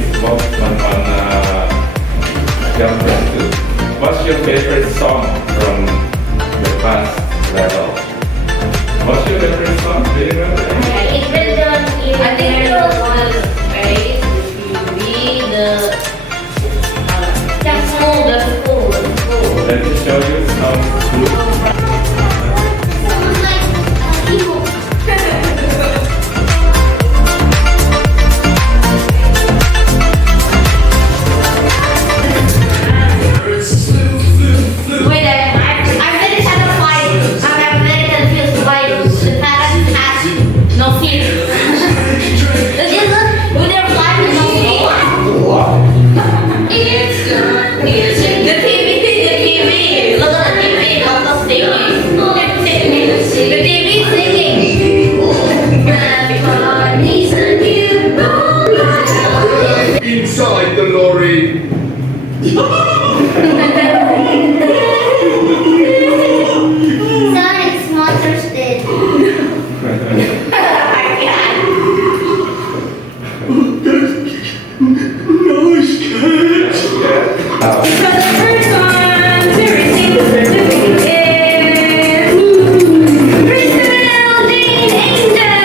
is both on jump too. What's your favorite song from the past level? What's your favorite song? Do you remember? I think it was right? The school. Let me show you some good. Inside the lorry. Sonic's monsters did. Nice catch. So the first one to receive the certificate is Crystal Jane Angel.